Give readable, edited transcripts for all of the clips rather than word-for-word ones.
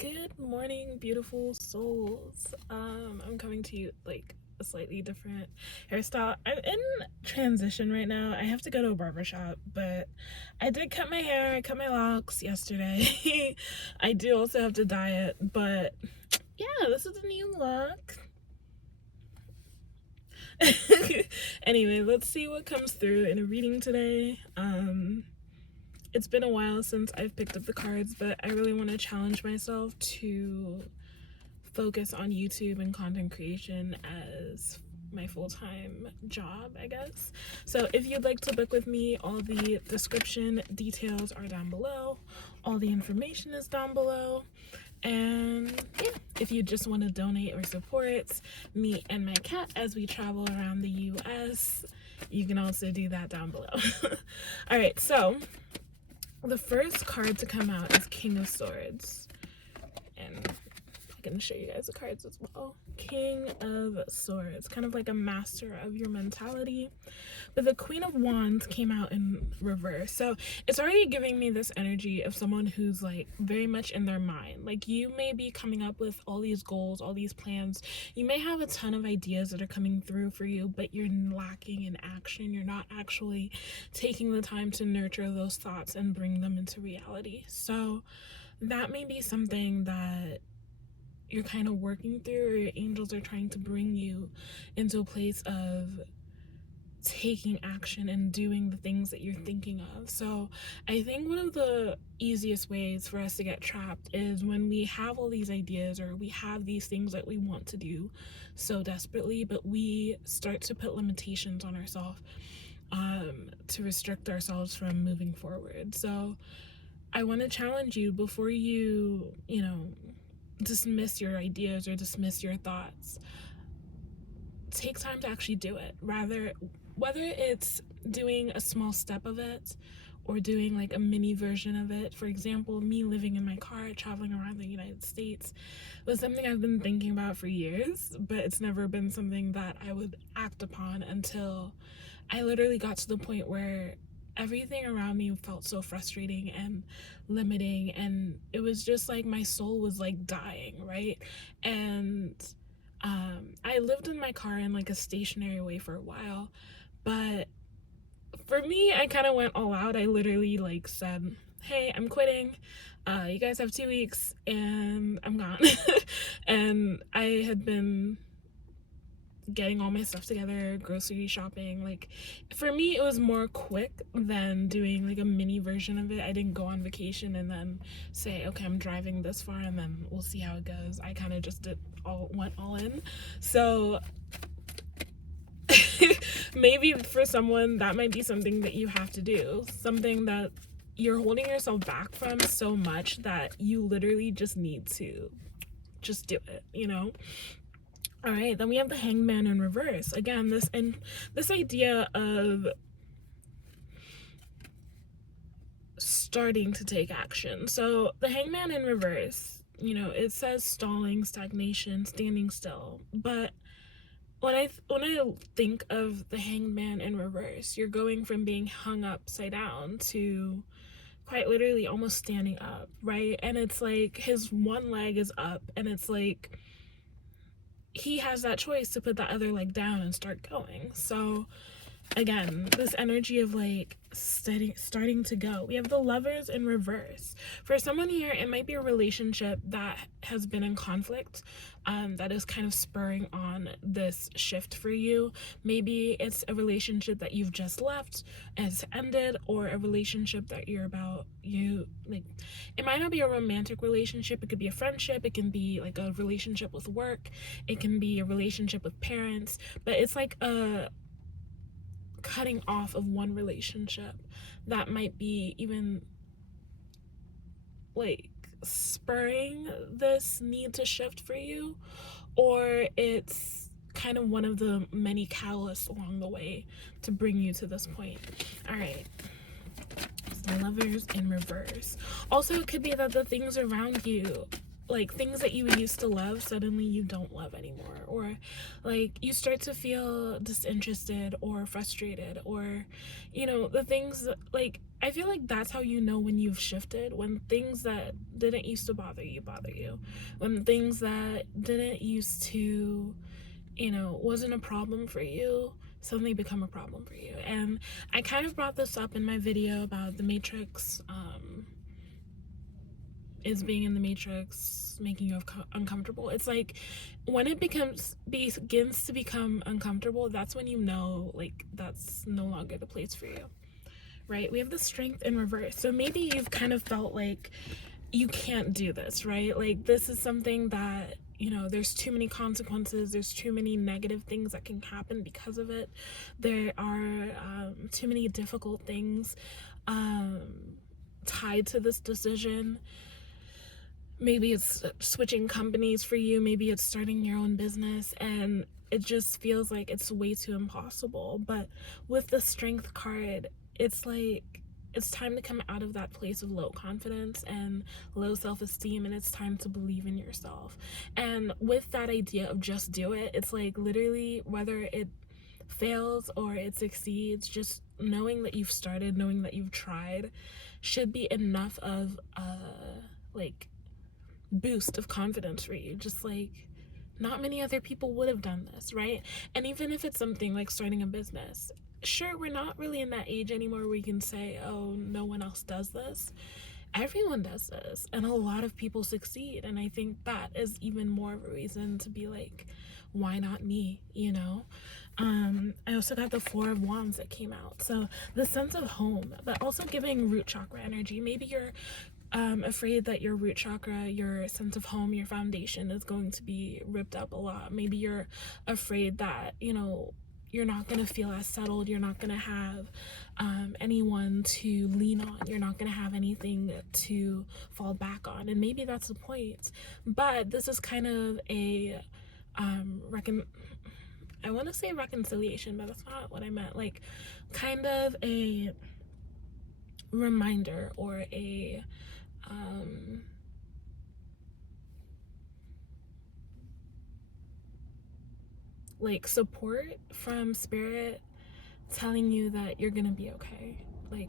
Good morning, beautiful souls. I'm coming to you like a slightly different hairstyle. I'm in transition right now. I have to go to a barbershop, but I did cut my hair, I cut my locks yesterday. I do also have to dye it, but yeah, this is a new look. Anyway, let's see what comes through in a reading today. It's been a while since I've picked up the cards, but I really want to challenge myself to focus on YouTube and content creation as my full-time job, I guess. So if you'd like to book with me, all the description details are down below. All the information is down below. And yeah, if you just want to donate or support me and my cat as we travel around the US, you can also do that down below. All right, so the first card to come out is King of Swords, and I'm gonna show you guys the cards as well. King of Swords, kind of like a master of your mentality. But the Queen of Wands came out in reverse, so it's already giving me this energy of someone who's like very much in their mind. Like, you may be coming up with all these goals, all these plans. You may have a ton of ideas that are coming through for you, but you're lacking in action. You're not actually taking the time to nurture those thoughts and bring them into reality. So that may be something that you're kind of working through, or your angels are trying to bring you into a place of taking action and doing the things that you're thinking of. So I think one of the easiest ways for us to get trapped is when we have all these ideas, or we have these things that we want to do so desperately, but we start to put limitations on ourselves to restrict ourselves from moving forward. So I want to challenge you, before you dismiss your ideas or dismiss your thoughts, take time to actually do it. Whether it's doing a small step of it or doing like a mini version of it. For example, me living in my car traveling around the United States was something I've been thinking about for years, but it's never been something that I would act upon until I literally got to the point where everything around me felt so frustrating and limiting, and it was just like my soul was like dying, right? And I lived in my car in like a stationary way for a while, but for me, I kind of went all out. I literally like said, hey, I'm quitting. You guys have 2 weeks and I'm gone. And I had been getting all my stuff together, grocery shopping. Like, for me, it was more quick than doing like a mini version of it. I didn't go on vacation and then say, okay, I'm driving this far and then we'll see how it goes. I kind of just went all in. So maybe for someone that might be something that you have to do, something that you're holding yourself back from so much that you literally just need to just do it, All right, then we have the Hangman in reverse. Again, this idea of starting to take action. So the Hangman in reverse, it says stalling, stagnation, standing still. But when I think of the Hangman in reverse, you're going from being hung upside down to quite literally almost standing up, right? And it's like his one leg is up, and it's like he has that choice to put that other leg down and start going. So again, this energy of like starting to go. We have the Lovers in reverse. For someone here, it might be a relationship that has been in conflict, that is kind of spurring on this shift for you. Maybe it's a relationship that you've just left, has ended, or a relationship that it might not be a romantic relationship. It could be a friendship. It can be like a relationship with work. It can be a relationship with parents, but it's like a cutting off of one relationship that might be even like spurring this need to shift for you, or it's kind of one of the many catalysts along the way to bring you to this point. All right, so Lovers in reverse. Also, it could be that the things around you like things that you used to love suddenly you don't love anymore, or like you start to feel disinterested or frustrated, or you know, the things that, like, I feel like that's how you know when you've shifted, when things that didn't used to bother you, when things that didn't used to, you know, wasn't a problem for you suddenly become a problem for you. And I kind of brought this up in my video about the Matrix, is being in the Matrix making you uncomfortable. It's like when it begins to become uncomfortable, that's when you know, like, that's no longer the place for you, right? We have the Strength in reverse. So maybe you've kind of felt like you can't do this, right? Like, this is something that, you know, there's too many consequences, there's too many negative things that can happen because of it. There are too many difficult things tied to this decision. Maybe it's switching companies for you, maybe it's starting your own business, and it just feels like it's way too impossible. But with the Strength card, it's like it's time to come out of that place of low confidence and low self-esteem, and it's time to believe in yourself. And with that idea of just do it, it's like literally whether it fails or it succeeds, just knowing that you've started, knowing that you've tried should be enough of like boost of confidence for you. Just like not many other people would have done this, right? And even if it's something like starting a business, sure, we're not really in that age anymore where we can say, oh, no one else does this. Everyone does this, and a lot of people succeed. And I think that is even more of a reason to be like, why not me, you know? I also got the Four of Wands that came out, so the sense of home, but also giving root chakra energy. Maybe you're afraid that your root chakra, your sense of home, your foundation is going to be ripped up a lot. Maybe you're afraid that, you know, you're not going to feel as settled, you're not going to have anyone to lean on, you're not going to have anything to fall back on, and maybe that's the point. But this is kind of a I want to say reconciliation, but that's not what I meant. Like, kind of a reminder or a like support from spirit telling you that you're gonna be okay. Like,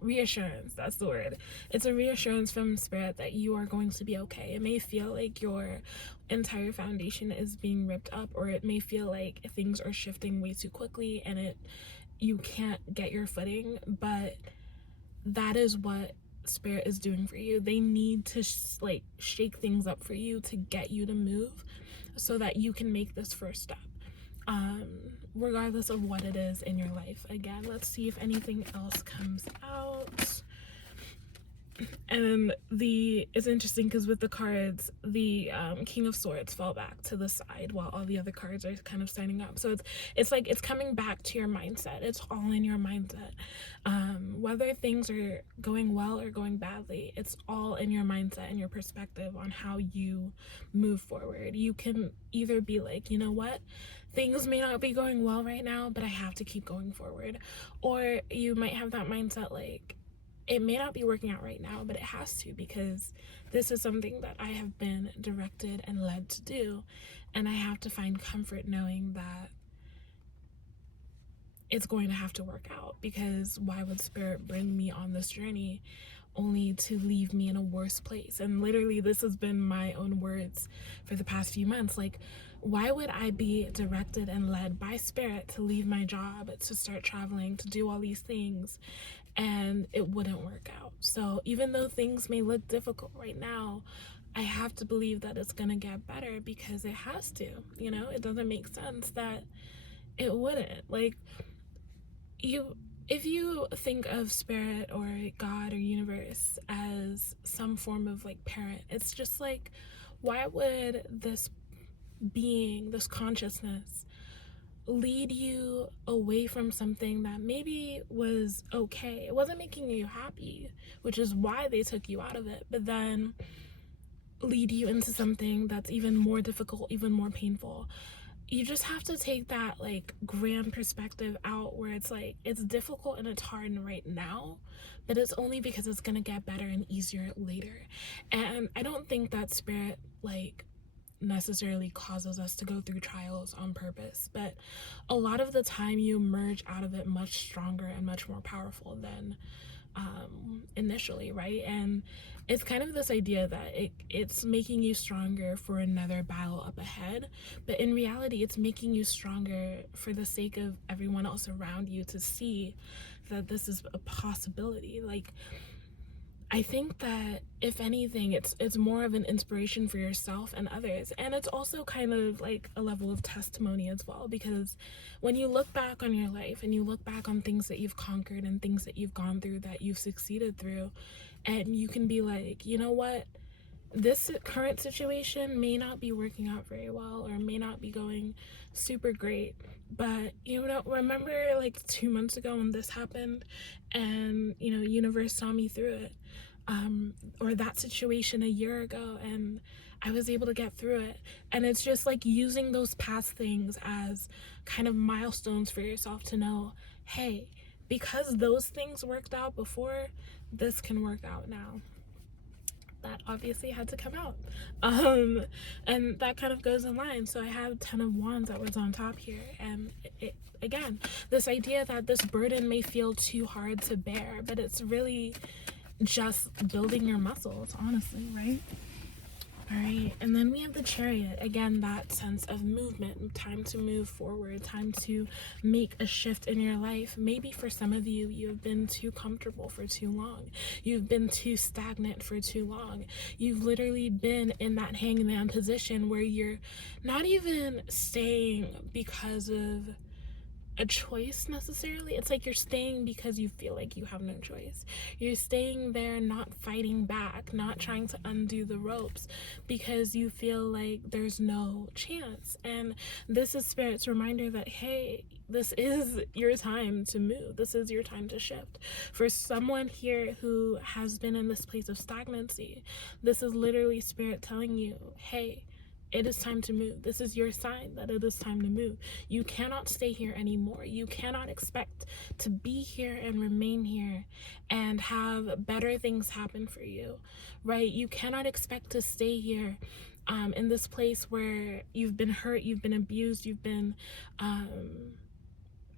reassurance, that's the word. It's a reassurance from spirit that you are going to be okay. It may feel like your entire foundation is being ripped up, or it may feel like things are shifting way too quickly and you can't get your footing, but that is what spirit is doing for you. They need to like shake things up for you to get you to move so that you can make this first step, regardless of what it is in your life. Again, let's see if anything else comes out. And it's interesting because with the cards, the King of Swords fell back to the side while all the other cards are kind of standing up. So it's like it's coming back to your mindset. It's all in your mindset. Whether things are going well or going badly, it's all in your mindset and your perspective on how you move forward. You can either be like, you know what, things may not be going well right now, but I have to keep going forward. Or you might have that mindset like, it may not be working out right now, but it has to, because this is something that I have been directed and led to do, and I have to find comfort knowing that it's going to have to work out, because why would spirit bring me on this journey only to leave me in a worse place? And literally, this has been my own words for the past few months. Like, why would I be directed and led by spirit to leave my job, to start traveling, to do all these things, and it wouldn't work out? So even though things may look difficult right now, I have to believe that it's gonna get better, because it has to. You know, it doesn't make sense that it wouldn't. Like, if you think of spirit or God or universe as some form of like parent, it's just like, why would this being, this consciousness, lead you away from something that maybe was okay? It wasn't making you happy, which is why they took you out of it, but then lead you into something that's even more difficult, even more painful. you just have to take that like grand perspective out, where it's like it's difficult and it's hard right now, but it's only because it's gonna get better and easier later. And I don't think that Spirit like necessarily causes us to go through trials on purpose, but a lot of the time you emerge out of it much stronger and much more powerful than initially, right? And it's kind of this idea that it's making you stronger for another battle up ahead, but in reality it's making you stronger for the sake of everyone else around you to see that this is a possibility. Like, I think that if anything, it's more of an inspiration for yourself and others, and it's also kind of like a level of testimony as well, because when you look back on your life and you look back on things that you've conquered and things that you've gone through, that you've succeeded through, and you can be like, you know what, this current situation may not be working out very well or may not be going super great, but you know, remember like 2 months ago when this happened, and you know, universe saw me through it, or that situation a year ago, and I was able to get through it. And it's just like using those past things as kind of milestones for yourself to know, hey, because those things worked out before, this can work out now. That obviously had to come out, and that kind of goes in line. So I have 10 of Wands that was on top here, and again, this idea that this burden may feel too hard to bear, but it's really just building your muscles, honestly, right? All right, and then we have the Chariot. Again, that sense of movement, time to move forward, time to make a shift in your life. Maybe for some of you, you've been too comfortable for too long. You've been too stagnant for too long. You've literally been in that hangman position where you're not even staying because of a choice necessarily. It's like you're staying because you feel like you have no choice. You're staying there, not fighting back, not trying to undo the ropes, because you feel like there's no chance. And this is Spirit's reminder that, hey, this is your time to move. This is your time to shift. For someone here who has been in this place of stagnancy, this is literally Spirit telling you, hey, it is time to move. This is your sign that it is time to move. You cannot stay here anymore. You cannot expect to be here and remain here and have better things happen for you, right? You cannot expect to stay here in this place where you've been hurt, you've been abused, you've been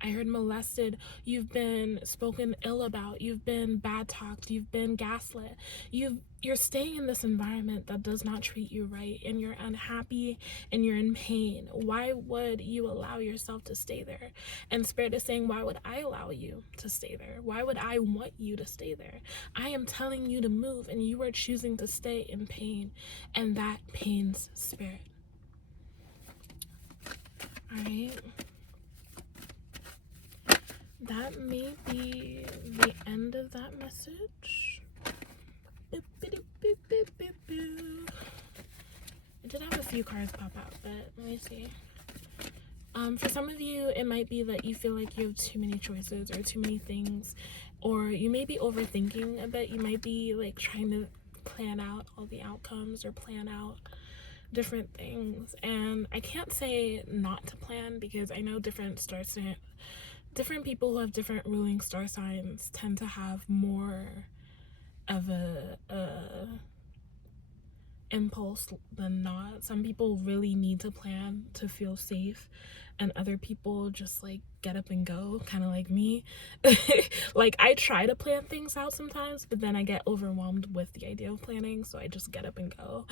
I heard molested, you've been spoken ill about, you've been bad talked, you've been gaslit, you're staying in this environment that does not treat you right, and you're unhappy and you're in pain. Why would you allow yourself to stay there? And Spirit is saying, why would I allow you to stay there? Why would I want you to stay there? I am telling you to move, and you are choosing to stay in pain, and that pains Spirit. All right. That may be the end of that message. I did have a few cards pop out, but let me see. For some of you, it might be that you feel like you have too many choices or too many things, or you may be overthinking a bit. You might be like trying to plan out all the outcomes or plan out different things. And I can't say not to plan, because I know different people who have different ruling star signs tend to have more of a impulse than not. Some people really need to plan to feel safe, and other people just like get up and go, kind of like me. Like, I try to plan things out sometimes, but then I get overwhelmed with the idea of planning, so I just get up and go.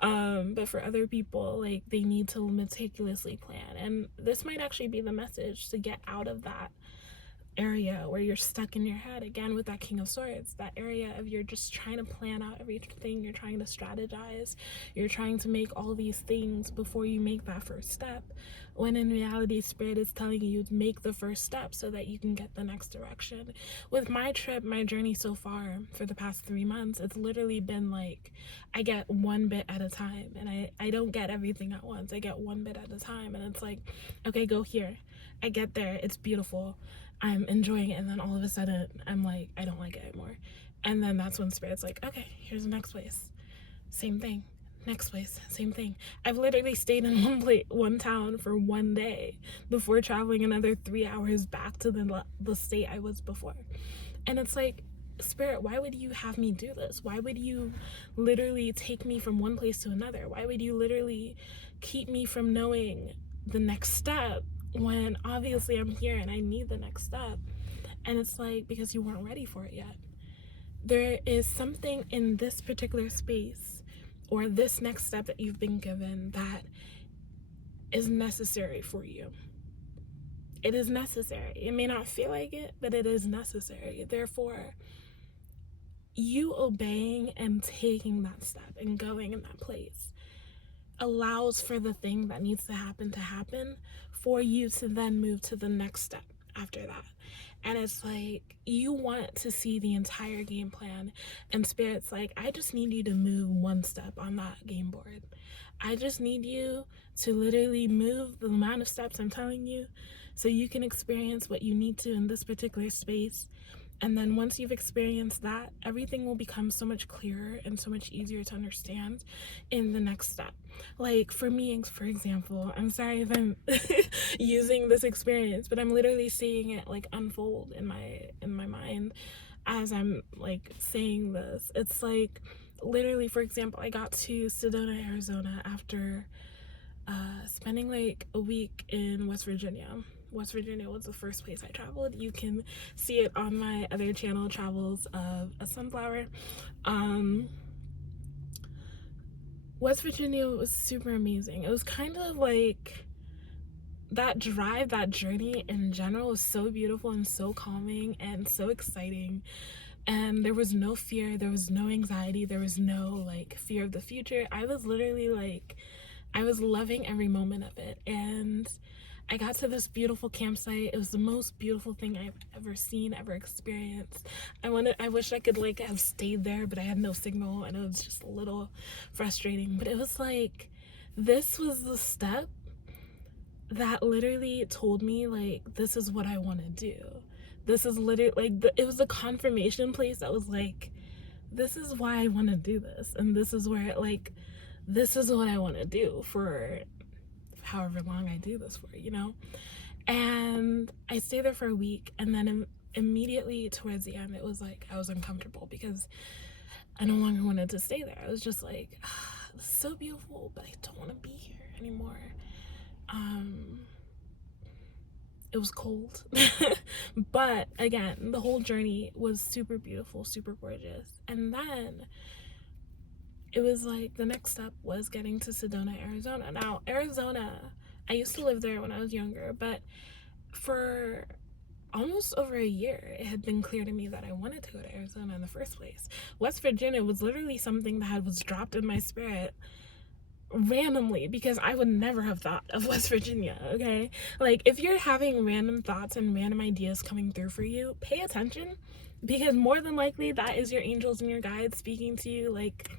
But for other people, like, they need to meticulously plan, and this might actually be the message to get out of that area where you're stuck in your head, again with that King of Swords, that area of you're just trying to plan out everything, you're trying to strategize, you're trying to make all these things before you make that first step, when in reality Spirit is telling you to make the first step so that you can get the next direction. With my journey so far for the past 3 months, it's literally been like I get one bit at a time, and I don't get everything at once. I get one bit at a time, and it's like, okay, go here. I get there, it's beautiful, I'm enjoying it, and then all of a sudden I'm like, I don't like it anymore. And then that's when Spirit's like, okay, here's the next place, same thing, Next place, same thing. I've literally stayed in one town for one day before traveling another 3 hours back to the state I was before. And it's like, Spirit, why would you have me do this? Why would you literally take me from one place to another? Why would you literally keep me from knowing the next step when obviously I'm here and I need the next step? And it's like, because you weren't ready for it yet. There is something in this particular space or this next step that you've been given that is necessary for you. It is necessary. It may not feel like it, but it is necessary. Therefore, you obeying and taking that step and going in that place allows for the thing that needs to happen for you to then move to the next step after that. And it's like, you want to see the entire game plan, and Spirit's like, I just need you to move one step on that game board. I just need you to literally move the amount of steps I'm telling you so you can experience what you need to in this particular space. And then once you've experienced that, everything will become so much clearer and so much easier to understand in the next step. Like for me, for example, I'm sorry if I'm using this experience, but I'm literally seeing it like unfold in my mind as I'm like saying this. It's like literally, for example, I got to Sedona, Arizona after spending like a week in West Virginia. West Virginia was the first place I traveled. You can see it on my other channel, Travels of a Sunflower. West Virginia was super amazing. It was kind of like that drive, that journey in general was so beautiful and so calming and so exciting. And there was no fear, there was no anxiety, there was no like fear of the future. I was literally like, I was loving every moment of it. And I got to this beautiful campsite. It was the most beautiful thing I've ever seen, ever experienced. I wish I could like have stayed there, but I had no signal and it was just a little frustrating. But it was like, this was the step that literally told me like, this is what I want to do. This is literally like, it was a confirmation place that was like, this is why I want to do this. And this is where like, this is what I want to do for however long I do this for, you know? And I stayed there for a week, and then immediately towards the end, it was like I was uncomfortable because I no longer wanted to stay there. I was just like, it's so beautiful, but I don't want to be here anymore. It was cold. But again, the whole journey was super beautiful, super gorgeous. And then it was like the next step was getting to Sedona, Arizona. Now, Arizona, I used to live there when I was younger, but for almost over a year, it had been clear to me that I wanted to go to Arizona in the first place. West Virginia was literally something that was dropped in my spirit randomly because I would never have thought of West Virginia, okay? Like, if you're having random thoughts and random ideas coming through for you, pay attention, because more than likely that is your angels and your guides speaking to you. Like,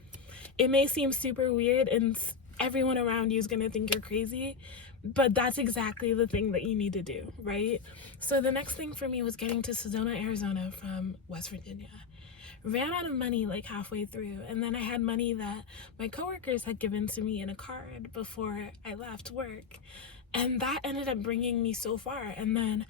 it may seem super weird and everyone around you is going to think you're crazy, but that's exactly the thing that you need to do, right? So the next thing for me was getting to Sedona, Arizona from West Virginia. Ran out of money like halfway through, and then I had money that my coworkers had given to me in a card before I left work, and that ended up bringing me so far. And then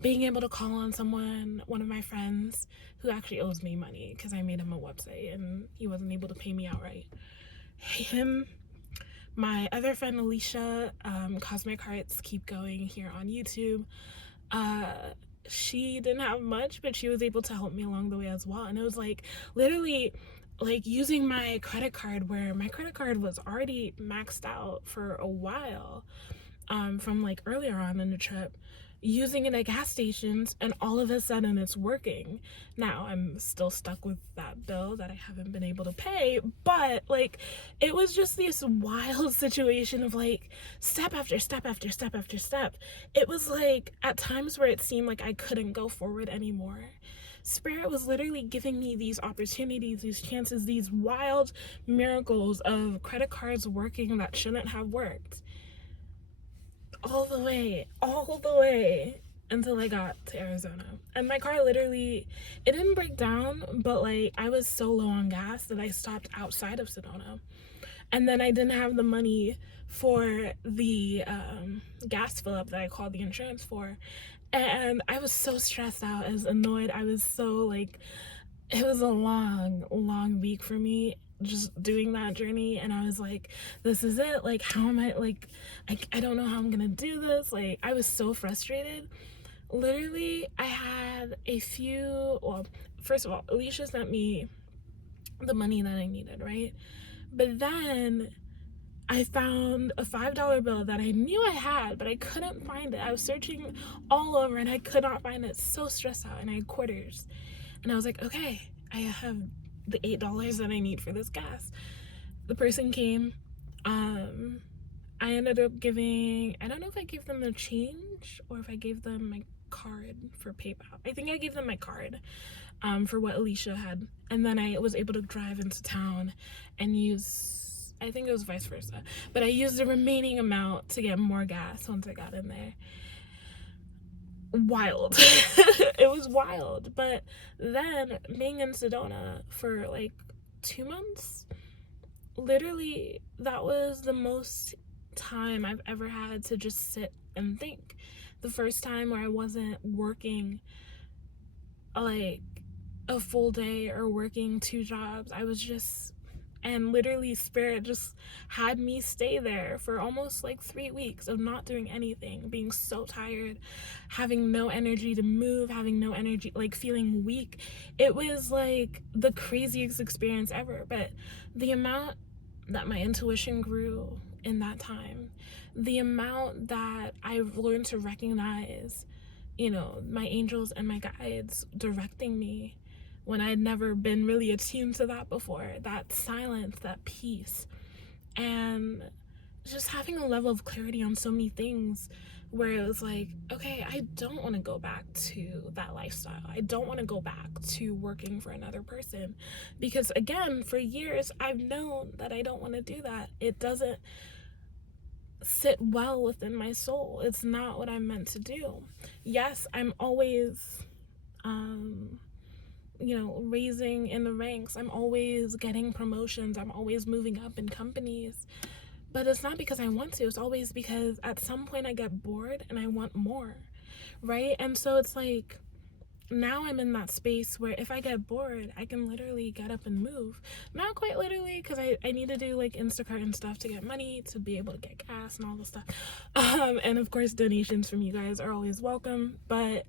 being able to call on someone, one of my friends who actually owes me money because I made him a website and he wasn't able to pay me outright. Him, my other friend Alicia, Cosmic Hearts Keep Going here on YouTube, she didn't have much, but she was able to help me along the way as well. And it was like literally like using my credit card, where my credit card was already maxed out for a while, from like earlier on in the trip, using it at gas stations, and all of a sudden it's working. Now I'm still stuck with that bill that I haven't been able to pay, but like it was just this wild situation of like step after step after step after step. It was like at times where it seemed like I couldn't go forward anymore. Spirit was literally giving me these opportunities, these chances, these wild miracles of credit cards working that shouldn't have worked. All the way until I got to Arizona. And my car literally, it didn't break down, but like I was so low on gas that I stopped outside of Sedona. And then I didn't have the money for the gas fill up that I called the insurance for. And I was so stressed out, I was annoyed, I was so like, it was a long week for me just doing that journey. And I was like, this is it, like how am I, like I don't know how I'm gonna do this. Like I was so frustrated. Literally I had a few, well, first of all, Alicia sent me the money that I needed, right? But then I found a $5 bill that I knew I had, but I couldn't find it. I was searching all over and I could not find it. So stressed out. And I had quarters. And I was like, okay, I have the $8 that I need for this gas. The person came. I ended up giving, I don't know if I gave them the change or if I gave them my card for PayPal. I think I gave them my card for what Alicia had. And then I was able to drive into town and use, I think it was vice versa, but I used the remaining amount to get more gas once I got in there. Wild. It was wild. But then being in Sedona for like 2 months, literally that was the most time I've ever had to just sit and think. The first time where I wasn't working like a full day or working 2 jobs. I was just, and literally Spirit just had me stay there for almost like 3 weeks of not doing anything, being so tired, having no energy to move, having no energy, like feeling weak. It was like the craziest experience ever. But the amount that my intuition grew in that time, the amount that I've learned to recognize, you know, my angels and my guides directing me when I'd never been really attuned to that before, that silence, that peace, and just having a level of clarity on so many things where it was like, okay, I don't want to go back to that lifestyle. I don't want to go back to working for another person, because again, for years I've known that I don't want to do that. It doesn't sit well within my soul. It's not what I'm meant to do. Yes, I'm always you know, raising in the ranks. I'm always getting promotions. I'm always moving up in companies. But it's not because I want to. It's always because at some point I get bored and I want more, right? And so it's like, now I'm in that space where if I get bored, I can literally get up and move. Not quite literally, because I need to do like Instacart and stuff to get money, to be able to get gas and all this stuff. And of course, donations from you guys are always welcome. But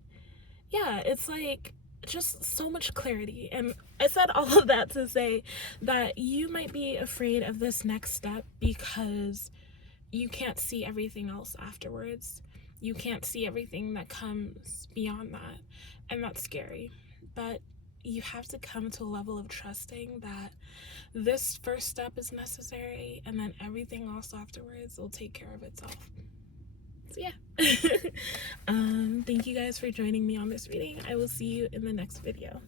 yeah, it's like, just so much clarity. And I said all of that to say that you might be afraid of this next step because you can't see everything else afterwards. You can't see everything that comes beyond that, and that's scary. But you have to come to a level of trusting that this first step is necessary, and then everything else afterwards will take care of itself. So yeah. Thank you guys for joining me on this reading. I will see you in the next video.